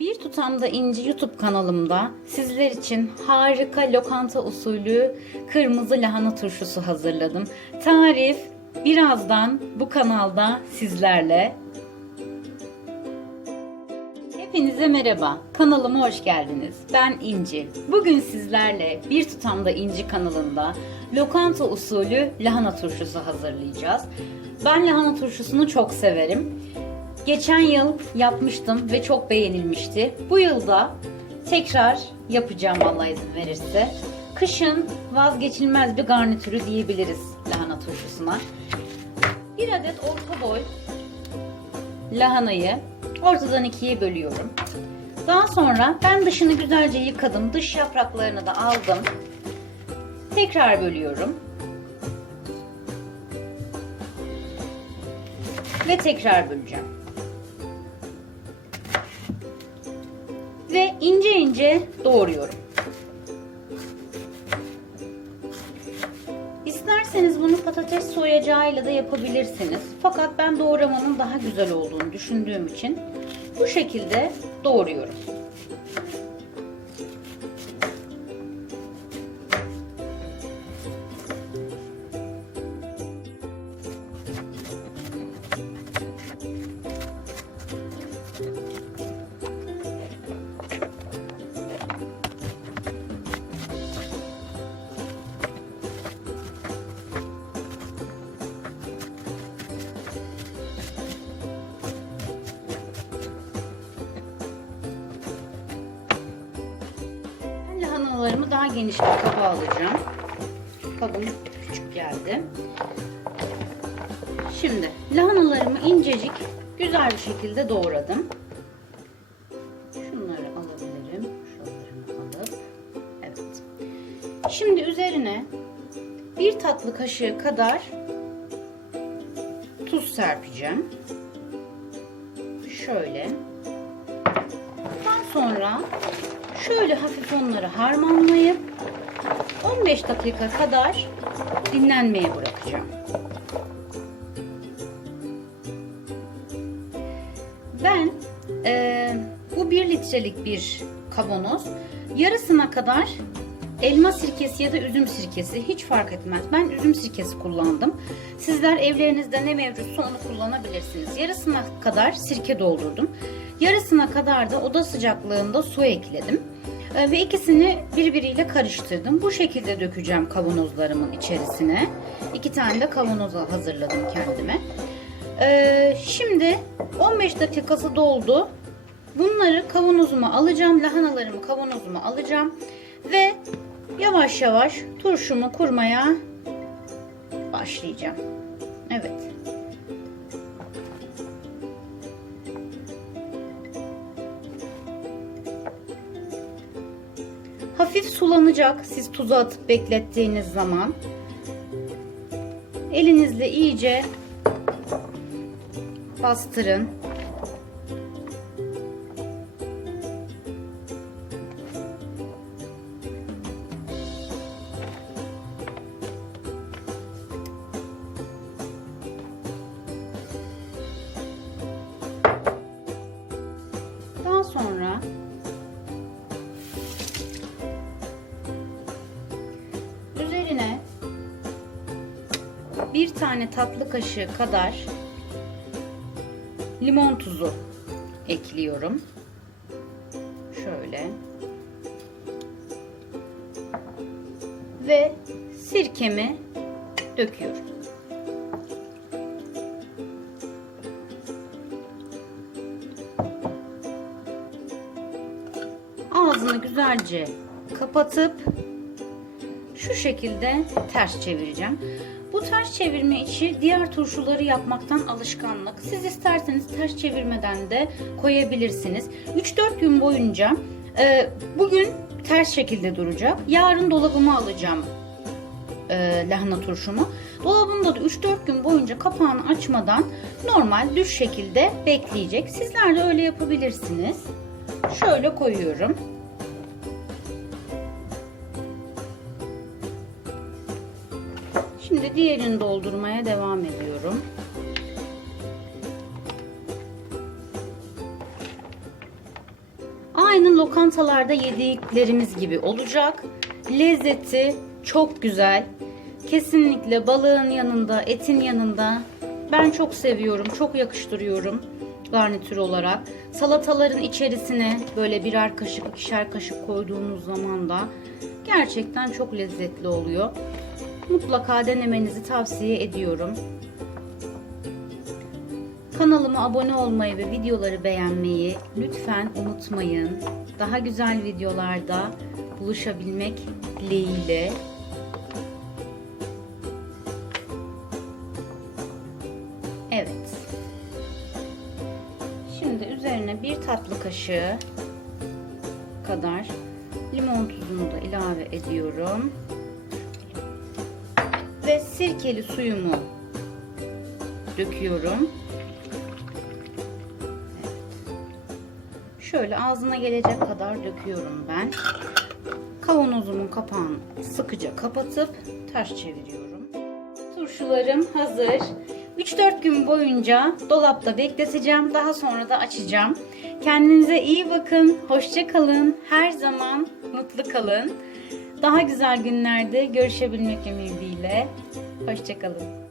Bir tutamda inci YouTube kanalımda sizler için harika lokanta usulü kırmızı lahana turşusu hazırladım. Tarif birazdan bu kanalda sizlerle. Hepinize merhaba. Kanalıma hoş geldiniz. Ben İnci. Bugün sizlerle Bir Tutamda İnci kanalında lokanta usulü lahana turşusu hazırlayacağız. Ben lahana turşusunu çok severim. Geçen yıl yapmıştım ve çok beğenilmişti. Bu yılda tekrar yapacağım Allah izin verirse. Kışın vazgeçilmez bir garnitürü diyebiliriz lahana turşusuna. Bir adet orta boy lahanayı ortadan ikiye bölüyorum. Daha sonra ben dışını güzelce yıkadım. Dış yapraklarını da aldım. Tekrar bölüyorum. Ve tekrar böleceğim. Ve ince ince doğruyorum. İsterseniz bunu patates soyacağıyla da yapabilirsiniz. Fakat ben doğramanın daha güzel olduğunu düşündüğüm için bu şekilde doğruyorum. Lahanalarımı daha geniş bir kaba alacağım. Kabım küçük geldi. Şimdi lahanalarımı incecik güzel bir şekilde doğradım. Şunları alabilirim. Şuralarını alıp. Evet. Şimdi üzerine bir tatlı kaşığı kadar tuz serpeceğim. Şöyle. Daha sonra şöyle hafif onları harmanlayıp 15 dakika kadar dinlenmeye bırakacağım. Ben eee, bu 1 litrelik bir kavanoz yarısına kadar elma sirkesi ya da üzüm sirkesi hiç fark etmez. Ben üzüm sirkesi kullandım. Sizler evlerinizde ne mevcutsa onu kullanabilirsiniz. Yarısına kadar sirke doldurdum. Yarısına kadar da oda sıcaklığında su ekledim. Ee, Ve ikisini birbiriyle karıştırdım. Bu şekilde dökeceğim kavanozlarımın içerisine. İki tane de kavanoz hazırladım kendime. Ee, şimdi 15 dakikası doldu. Bunları kavanozuma alacağım. Lahanalarımı kavanozuma alacağım. Ve yavaş yavaş turşumu kurmaya başlayacağım. Evet. Hafif sulanacak siz tuzu atıp beklettiğiniz zaman. Elinizle iyice bastırın. Bir tane tatlı kaşığı kadar limon tuzu ekliyorum. Şöyle. Ve sirkemi döküyorum. Ağzını güzelce kapatıp şu şekilde ters çevireceğim. Bu ters çevirme işi diğer turşuları yapmaktan alışkanlık. Siz isterseniz ters çevirmeden de koyabilirsiniz. 3-4 gün boyunca e, bugün ters şekilde duracak. Yarın dolabıma alacağım e, lahana turşumu. Dolabımda da 3-4 gün boyunca kapağını açmadan normal düz şekilde bekleyecek. Sizler de öyle yapabilirsiniz. Şöyle koyuyorum. Şimdi diğerini doldurmaya devam ediyorum. Aynı lokantalarda yediklerimiz gibi olacak. Lezzeti çok güzel. Kesinlikle balığın yanında, etin yanında ben çok seviyorum, çok yakıştırıyorum garnitür olarak. Salataların içerisine böyle birer kaşık, ikişer kaşık koyduğumuz zaman da gerçekten çok lezzetli oluyor. Mutlaka denemenizi tavsiye ediyorum. Kanalıma abone olmayı ve videoları beğenmeyi lütfen unutmayın. Daha güzel videolarda buluşabilmek dileğiyle. Evet. Şimdi üzerine bir tatlı kaşığı kadar limon tuzunu da ilave ediyorum. Ve sirkeli suyumu döküyorum. Şöyle ağzına gelecek kadar döküyorum ben. Kavanozumun kapağını sıkıca kapatıp ters çeviriyorum. Turşularım hazır. 3-4 gün boyunca dolapta bekleteceğim. Daha sonra da açacağım. Kendinize iyi bakın. Hoşça kalın. Her zaman mutlu kalın. Daha güzel günlerde görüşebilmek ümidiyle. Hoşça kalın.